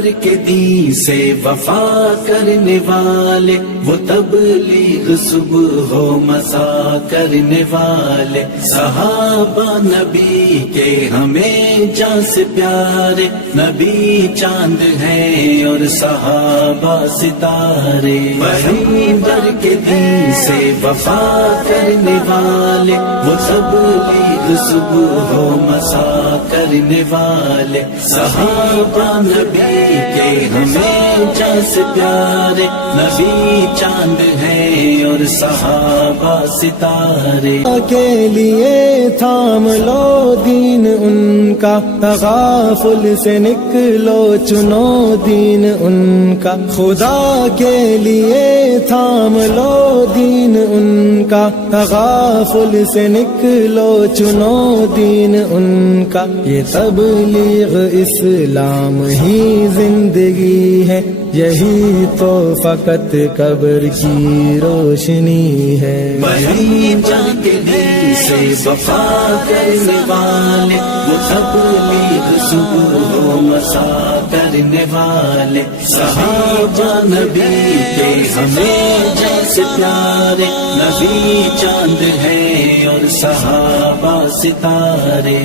پیغمبر کے دین سے وفا کرنے والے، وہ تبلیغ صبح و مساء کرنے والے، صحابہ نبی کے ہمیں جان سے پیارے، نبی چاند ہیں اور صحابہ ستارے، پیغمبر کے دین سے وفا کرنے والے، وہ تبلیغ صبح و مساء کرنے والے، صحابہ نبی کے ہمیں جان سے پیارے، نبی چاند ہیں اور صحابہ ستارے، کے لیے تھام لو دین ان کا، تغافل سے نکلو چنو دین ان کا، خدا کے لیے تھام لو دین ان کا، تغافل سے نکلو چنو دین ان کا، یہ تبلیغ اسلام ہی زندگی ہے، یہی تو فقط قبر کی روشنی ہے، پیغمبر کے دین سے وفا کرنے والے، وہ تبلیغ صبح و مساء کرنے والے، صحابہ نبی کے ہمیں جیسے پیارے، نبی چاند ہیں اور صحابہ ستارے،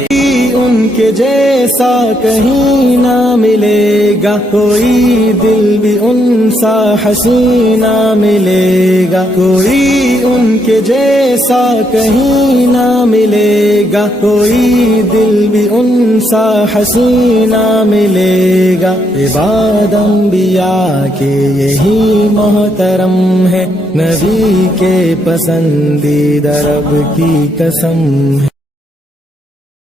ان کے جیسا کہیں نہ ملے گا، کوئی دل بھی ان سا حسین نہ ملے گا، کوئی ان کے جیسا کہیں نہ ملے گا، کوئی دل بھی ان سا حسین نہ ملے گا، عباد انبیاء کے یہی محترم ہے، نبی کے پسندیدہ رب کی قسم ہے۔